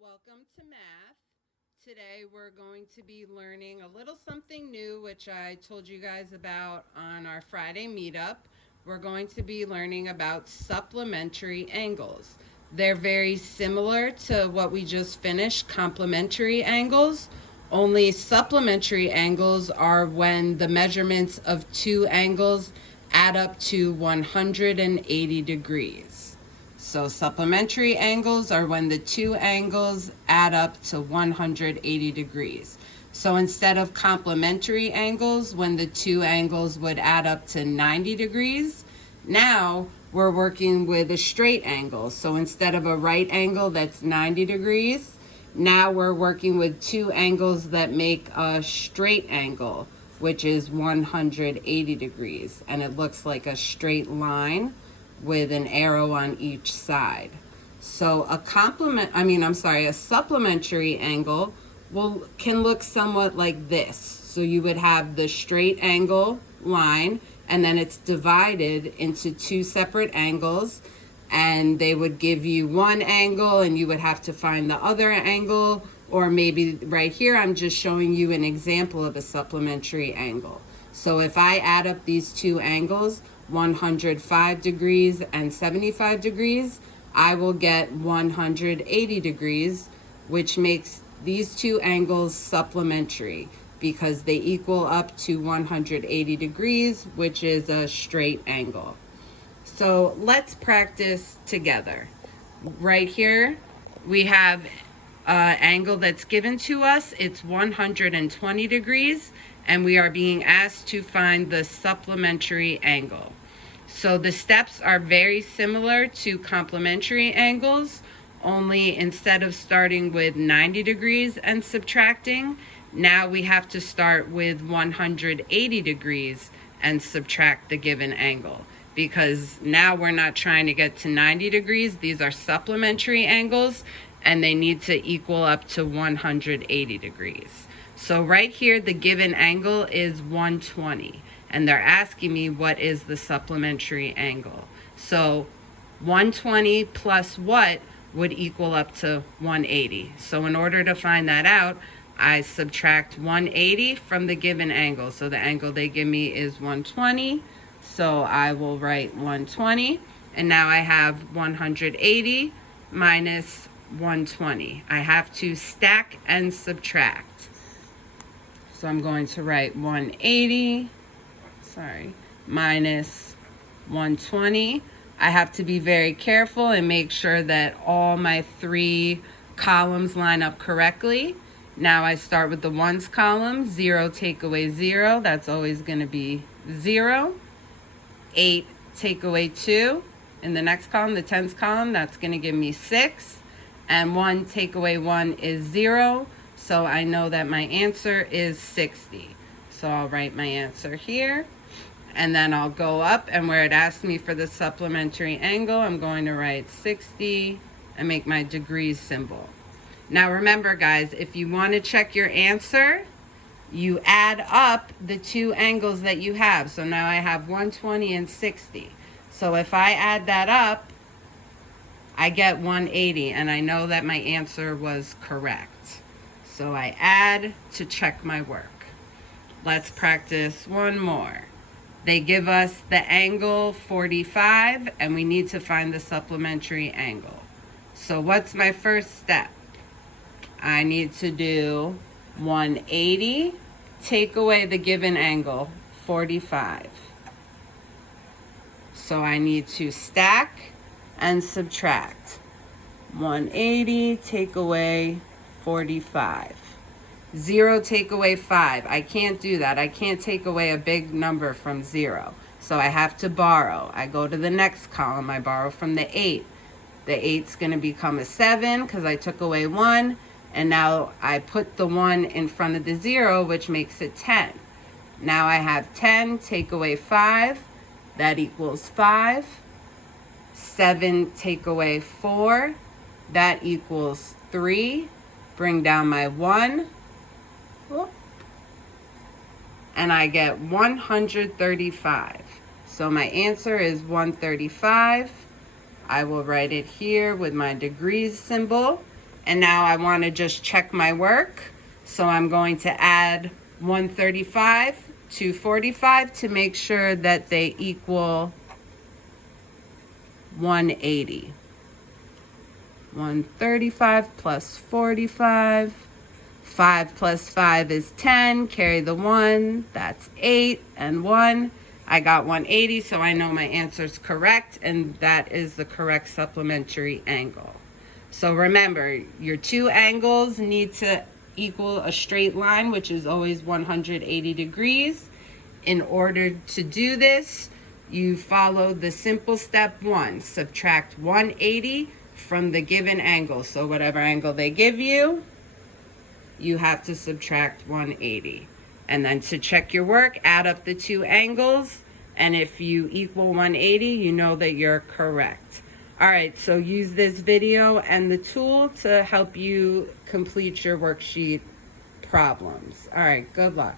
Welcome to math. Today we're going to be learning a little something new, which I told you guys about on our Friday meetup. We're going to be learning about supplementary angles. They're very similar to what we just finished, complementary angles, only supplementary angles are when the measurements of two angles add up to 180 degrees. So supplementary angles are when the two angles add up to 180 degrees. So instead of complementary angles, when the two angles would add up to 90 degrees, now we're working with a straight angle. So instead of a right angle that's 90 degrees, now we're working with two angles that make a straight angle, which is 180 degrees. And it looks like a straight line with an arrow on each side. So a supplementary angle can look somewhat like this. So you would have the straight angle line, and then it's divided into two separate angles, and they would give you one angle and you would have to find the other angle, or maybe right here I'm just showing you an example of a supplementary angle. So if I add up these two angles, 105 degrees and 75 degrees, I will get 180 degrees, which makes these two angles supplementary because they equal up to 180 degrees, which is a straight angle. So let's practice together. Right here, we have an angle that's given to us. It's 120 degrees, and we are being asked to find the supplementary angle. So the steps are very similar to complementary angles, only instead of starting with 90 degrees and subtracting, now we have to start with 180 degrees and subtract the given angle. Because now we're not trying to get to 90 degrees, these are supplementary angles, and they need to equal up to 180 degrees. So right here, the given angle is 120. And they're asking me what is the supplementary angle. So 120 plus what would equal up to 180. So in order to find that out, I subtract 180 from the given angle. So the angle they give me is 120. So I will write 120. And now I have 180 minus 120. I have to stack and subtract. So I'm going to write 180. Minus 120. I have to be very careful and make sure that all my three columns line up correctly. Now I start with the ones column. 0 take away 0. That's always going to be 0. 8 take away 2. In the next column, the tens column, that's going to give me 6. And 1 take away 1 is 0. So I know that my answer is 60. So I'll write my answer here. And then I'll go up, and where it asks me for the supplementary angle, I'm going to write 60 and make my degrees symbol. Now remember, guys, if you want to check your answer, you add up the two angles that you have. So now I have 120 and 60. So if I add that up, I get 180, and I know that my answer was correct. So I add to check my work. Let's practice one more. They give us the angle 45, and we need to find the supplementary angle. So what's my first step? I need to do 180, take away the given angle, 45. So I need to stack and subtract. 180, take away 45. 0 take away 5. I can't do that. I can't take away a big number from 0. So I have to borrow. I go to the next column. I borrow from the 8. The 8's going to become a 7 because I took away 1. And now I put the 1 in front of the 0, which makes it 10. Now I have 10, take away 5. That equals 5. 7 take away 4. That equals 3. Bring down my 1. And I get 135. So my answer is 135. I will write it here with my degrees symbol. And now I want to just check my work. So I'm going to add 135 to 45 to make sure that they equal 180. 135 plus 45. 5 plus 5 is 10. Carry the 1. That's 8 and 1. I got 180, so I know my answer is correct, and that is the correct supplementary angle. So remember, your two angles need to equal a straight line, which is always 180 degrees. In order to do this, you follow the simple step 1. Subtract 180 from the given angle. So whatever angle they give you, you have to subtract 180. And then to check your work, add up the two angles. And if you equal 180, you know that you're correct. All right, so use this video and the tool to help you complete your worksheet problems. All right, good luck.